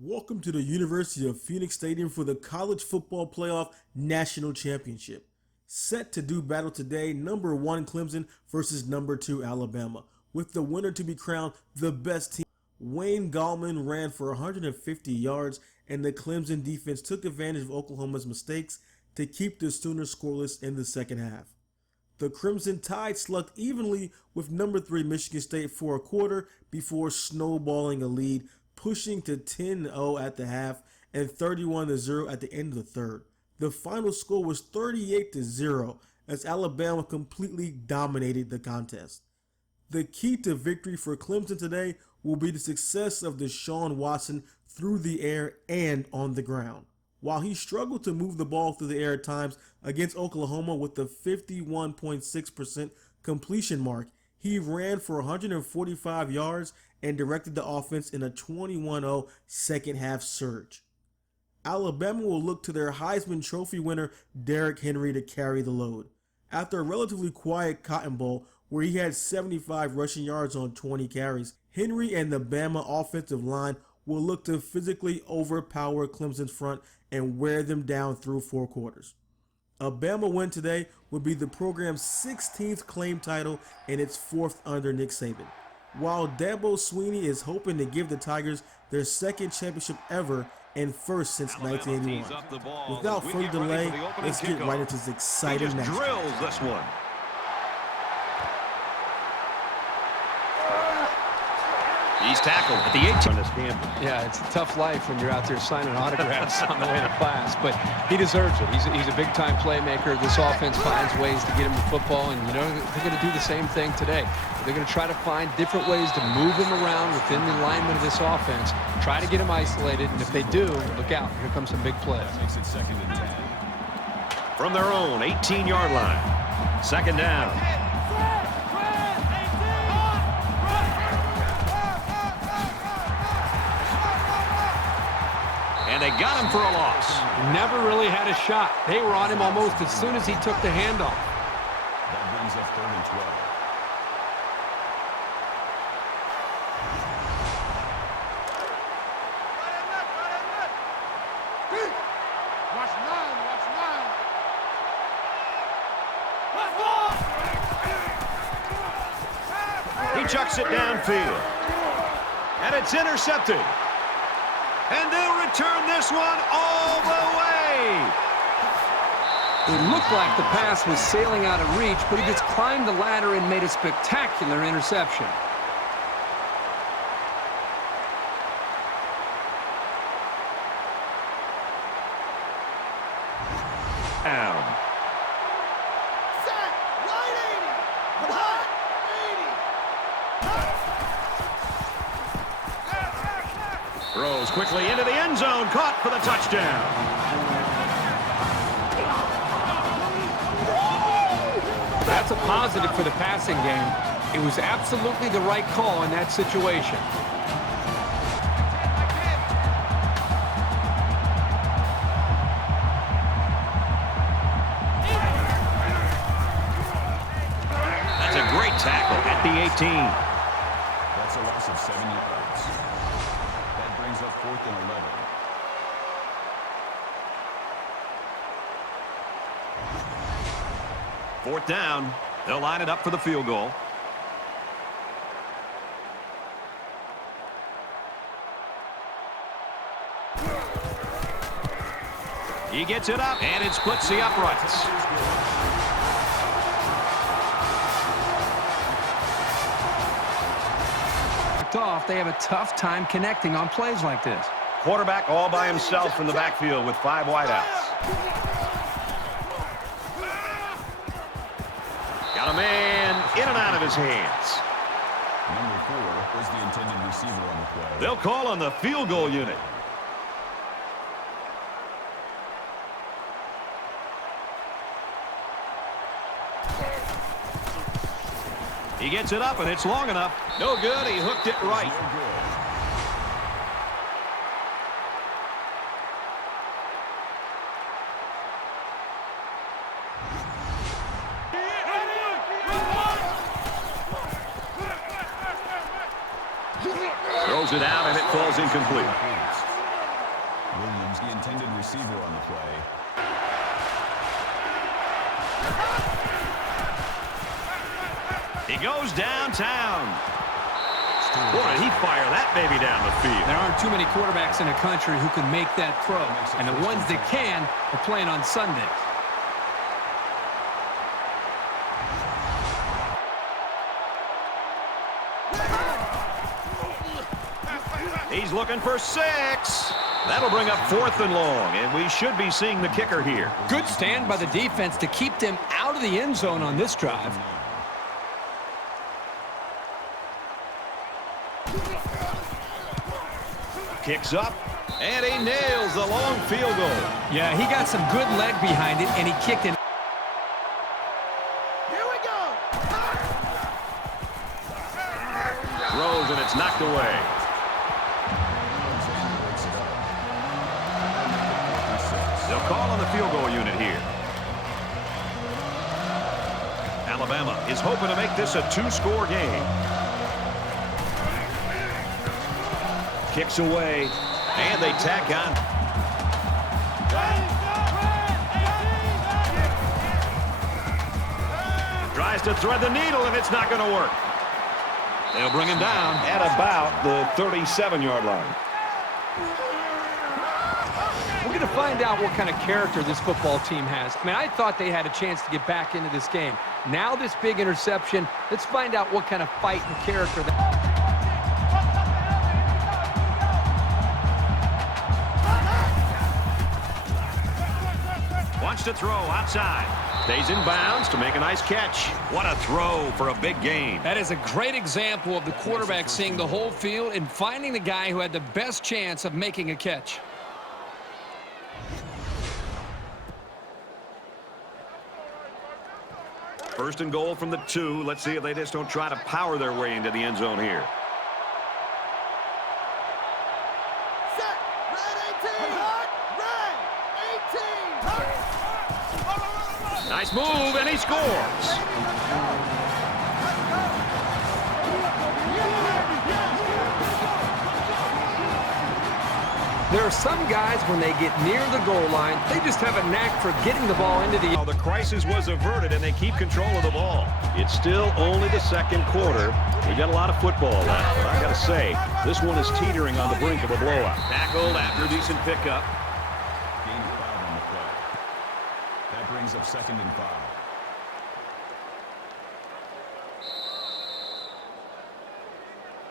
Welcome to the University of Phoenix Stadium for the College Football Playoff National Championship. Set to do battle today, number 1 Clemson versus number 2 Alabama, with the winner to be crowned the best team. Wayne Gallman ran for 150 yards, and the Clemson defense took advantage of Oklahoma's mistakes to keep the Sooners scoreless in the second half. The Crimson Tide slugged evenly with number 3 Michigan State for a quarter before snowballing a lead, pushing to 10-0 at the half and 31-0 at the end of the third. The final score was 38-0 as Alabama completely dominated the contest. The key to victory for Clemson today will be the success of Deshaun Watson through the air and on the ground. While he struggled to move the ball through the air at times against Oklahoma with the 51.6% completion mark, he ran for 145 yards and directed the offense in a 21-0 second half surge. Alabama will look to their Heisman Trophy winner Derrick Henry to carry the load. After a relatively quiet Cotton Bowl where he had 75 rushing yards on 20 carries, Henry and the Bama offensive line will look to physically overpower Clemson's front and wear them down through 4 quarters. A Bama win today would be the program's 16th claim title and its 4th under Nick Saban. While Dabo Swinney is hoping to give the Tigers their 2nd championship ever and 1st since 1981. Without further delay, let's get right into this exciting match. Drills this one. He's tackled at the 18 on this campus. Yeah, it's a tough life when you're out there signing autographs on the way to class, but he deserves it. He's a big-time playmaker. This offense finds ways to get him the football, and you know they're going to do the same thing today. They're going to try to find different ways to move him around within the alignment of this offense, try to get him isolated, and if they do, look out. Here comes some big plays. Makes it 2nd and 10. From their own 18-yard line. 2nd down. And they got him for a loss. Never really had a shot. They were on him almost as soon as he took the handoff. That brings up 3rd and 12. He chucks it downfield. And it's intercepted. And they'll return this one all the way. It looked like the pass was sailing out of reach, but he just climbed the ladder and made a spectacular interception. Down. Throws quickly into the end zone, caught for the touchdown. That's a positive for the passing game. It was absolutely the right call in that situation. That's a great tackle at the 18. That's a loss of 7 yards. Brings up 4th and 11. Fourth down. They'll line it up for the field goal. He gets it up, and it splits the uprights. Off, they have a tough time connecting on plays like this. Quarterback all by himself from the backfield with 5 wideouts. Got a man in and out of his hands. Number 4 was the intended receiver on the play. They'll call on the field goal unit. He gets it up, and it's long enough. No good. He hooked it right. Throws it out, and it falls incomplete. receiver on the play. He goes downtown. Boy, did he fire that baby down the field. There aren't too many quarterbacks in the country who can make that throw, and the ones that can are playing on Sundays. He's looking for 6. That'll bring up 4th and long, and we should be seeing the kicker here. Good stand by the defense to keep them out of the end zone on this drive. Kicks up, and he nails the long field goal. Yeah, he got some good leg behind it, and he kicked it. Here we go. Throws, and it's knocked away. They'll call on the field goal unit here. Alabama is hoping to make this a 2-score game. Kicks away, and they tack on. Tries to thread the needle, and it's not going to work. They'll bring him down at about the 37-yard line. We're going to find out what kind of character this football team has. I mean, I thought they had a chance to get back into this game. Now this big interception, let's find out what kind of fight and character that... Wants to throw outside. Stays in bounds to make a nice catch. What a throw for a big gain. That is a great example of the quarterback seeing the whole field and finding the guy who had the best chance of making a catch. First and goal from the 2. Let's see if they just don't try to power their way into the end zone here. Set. Red 18. Hot. Red 18. Nice move, and he scores. There are some guys, when they get near the goal line, they just have a knack for getting the ball into the... Well, the crisis was averted, and they keep control of the ball. It's still only the second quarter. We got a lot of football left, but I got to say, this one is teetering on the brink of a blowout. Tackled after a decent pickup. Gain of 5 on the play. That brings up 2nd and 5.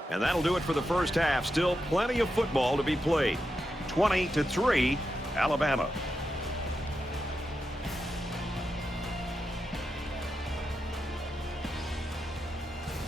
And that'll do it for the first half. Still plenty of football to be played. 20-3, Alabama.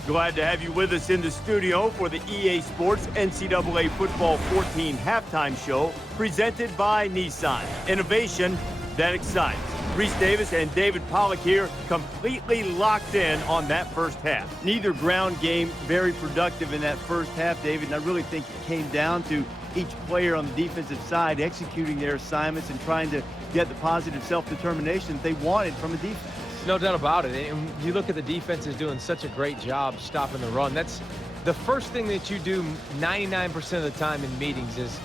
Glad to have you with us in the studio for the EA Sports NCAA Football 14 halftime show presented by Nissan. Innovation that excites. Reese Davis and David Pollack here, completely locked in on that first half. Neither ground game very productive in that first half, David, and I really think it came down to each player on the defensive side executing their assignments and trying to get the positive self-determination they wanted from a defense. No doubt about it. And you look at the defense is doing such a great job stopping the run. That's the first thing that you do 99% of the time in meetings is,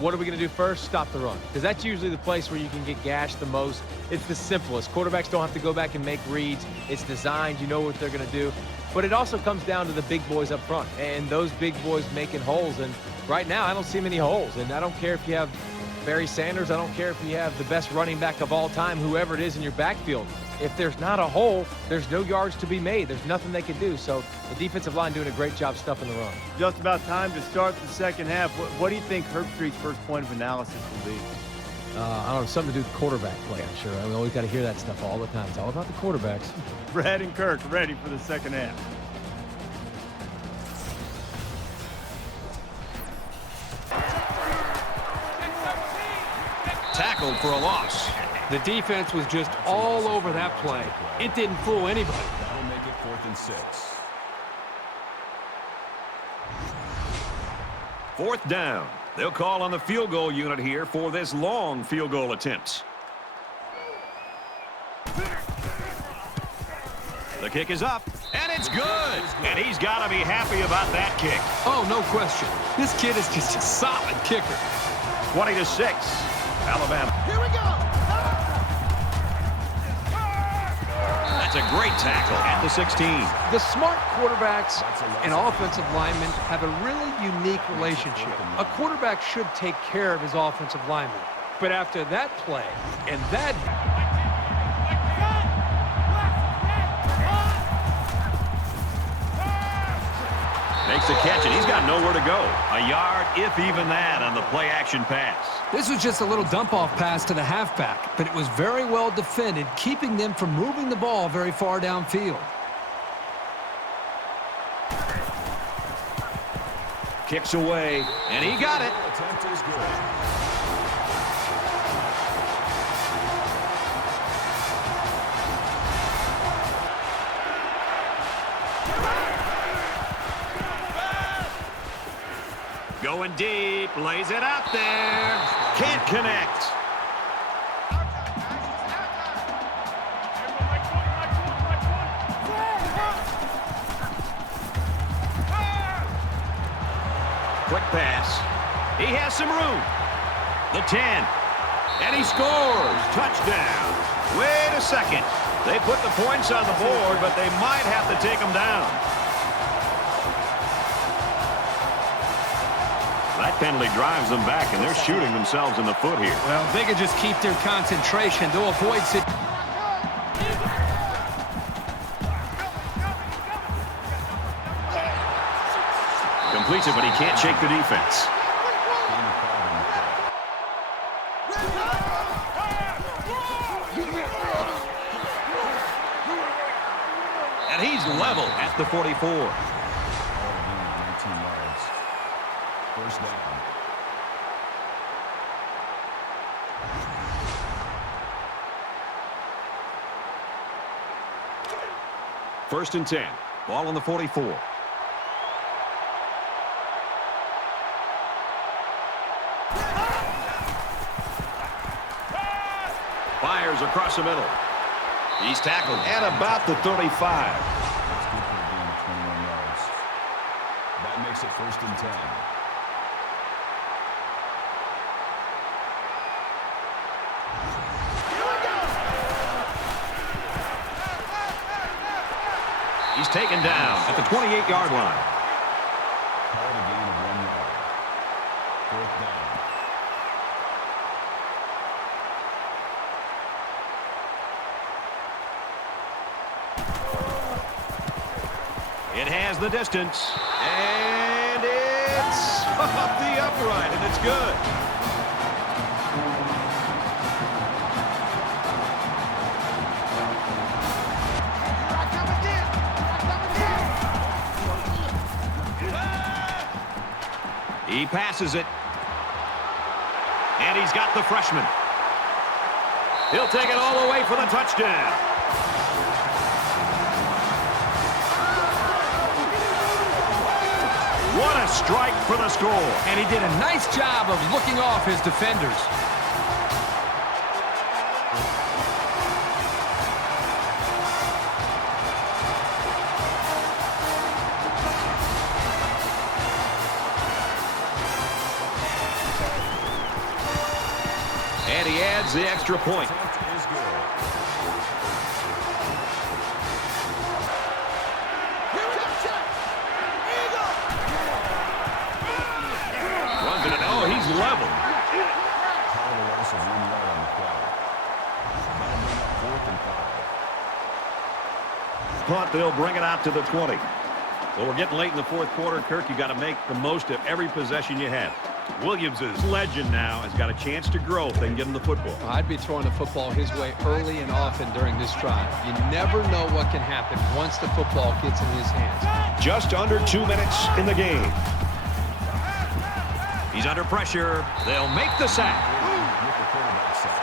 what are we going to do first? Stop the run. Because that's usually the place where you can get gashed the most. It's the simplest. Quarterbacks don't have to go back and make reads. It's designed. You know what they're going to do. But it also comes down to the big boys up front and those big boys making holes. And right now, I don't see many holes. And I don't care if you have Barry Sanders. I don't care if you have the best running back of all time, whoever it is in your backfield. If there's not a hole, there's no yards to be made. There's nothing they can do. So the defensive line doing a great job stuffing the run. Just about time to start the second half. What do you think Herbstreit's first point of analysis will be? I don't know, something to do with quarterback play, I'm sure. We always got to hear that stuff all the time. It's all about the quarterbacks. Brad and Kirk ready for the second half. Tackled for a loss. The defense was just all over that play. It didn't fool anybody. That'll make it 4th and 6. 4th down. They'll call on the field goal unit here for this long field goal attempt. The kick is up, and it's good. And he's got to be happy about that kick. Oh, no question. This kid is just a solid kicker. 20-6. Alabama. Here we go. That's a great tackle at the 16. The smart quarterbacks and offensive linemen have a really unique relationship. A quarterback should take care of his offensive lineman. But after that play and that... Makes the catch, and he's got nowhere to go. A yard, if even that, on the play-action pass. This was just a little dump-off pass to the halfback, but it was very well defended, keeping them from moving the ball very far downfield. Kicks away, and he got it. Attempt is good. Going deep, lays it out there. Can't connect. Quick pass. He has some room. The 10. And he scores. Touchdown. Wait a second. They put the points on the board, but they might have to take them down. That penalty drives them back, and they're shooting themselves in the foot here. Well, if they could just keep their concentration, they'll avoid it. Completes it, but he can't shake the defense. And he's level at the 44. 19 yards. First down. First and 10. Ball on the 44. Fires across the middle. He's tackled at about the 35. That's good for a gain of 21 yards. That makes it first and 10. He's taken down at the 28-yard line. Call it a gain of 1 yard. Fourth down. It has the distance, and it's off the upright, and it's good. He passes it, and he's got the freshman. He'll take it all the way for the touchdown. What a strike for the score. And he did a nice job of looking off his defenders. And he adds the extra point. Attempt is good. Runs it, and oh, he's level. Call a loss of 1 yard on the play. That'll bring up fourth and 5. Punt, they'll bring it out to the 20. Well, we're getting late in the fourth quarter, Kirk. You got to make the most of every possession you have. Williams' legend now has got a chance to grow if they can get him the football. I'd be throwing the football his way early and often during this drive. You never know what can happen once the football gets in his hands. Just under 2 minutes in the game. He's under pressure. They'll make the sack. With the quarterback sack.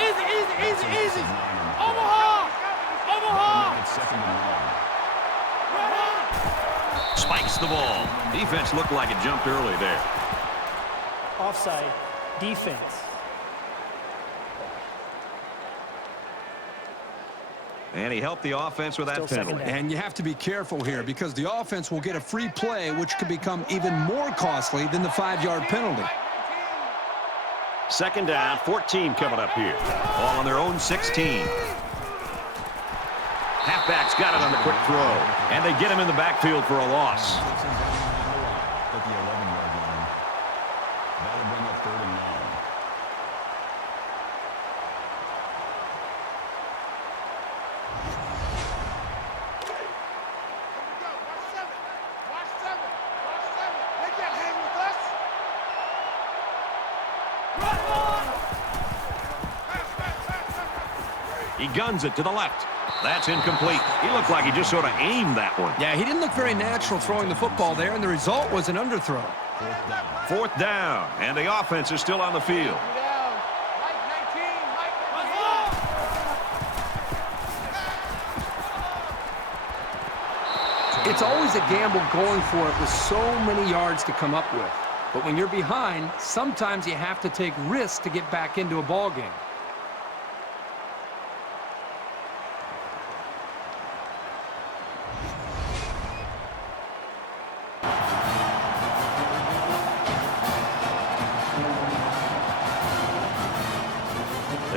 Easy, easy, easy, easy. Omaha! Omaha! Omaha! It's second and 1. Spikes the ball. Defense looked like it jumped early there. Offside defense. And he helped the offense with that Still second penalty. down. And you have to be careful here because the offense will get a free play, which could become even more costly than the 5-yard penalty. Second down, 14 coming up here. Ball on their own 16. Halfback's got it on the quick throw, and they get him in the backfield for a loss. At the 11-yard line. That'll bring up 3rd and 9. He guns it to the left. That's incomplete. He looked like he just sort of aimed that one. Yeah, he didn't look very natural throwing the football there, and the result was an underthrow. 4th down, and the offense is still on the field. It's always a gamble going for it with so many yards to come up with. But when you're behind, sometimes you have to take risks to get back into a ball game.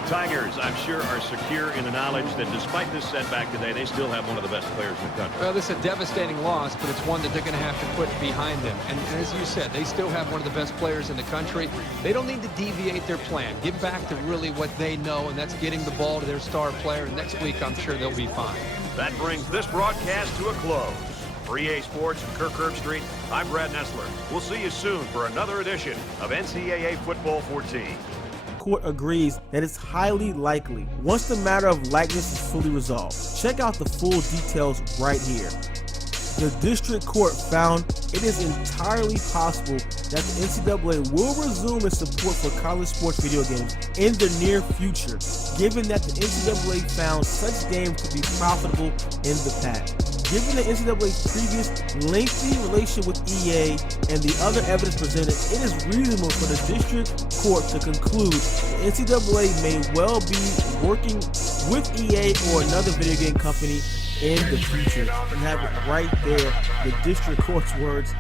Tigers, I'm sure, are secure in the knowledge that despite this setback today, they still have one of the best players in the country. Well, this is a devastating loss, but it's one that they're going to have to put behind them. And as you said, they still have one of the best players in the country. They don't need to deviate their plan. Get back to really what they know, and that's getting the ball to their star player. And next week, I'm sure they'll be fine. That brings this broadcast to a close. For EA Sports and Kirk Herbstreit, I'm Brad Nessler. We'll see you soon for another edition of NCAA Football 14. Court agrees that it's highly likely once the matter of likeness is fully resolved. Check out the full details right here. The district court found it is entirely possible that the NCAA will resume its support for college sports video games in the near future, given that the NCAA found such games to be profitable in the past. Given the NCAA's previous lengthy relationship with EA and the other evidence presented, it is reasonable for the district court to conclude the NCAA may well be working with EA or another video game company in the future. You have it right there, the district court's words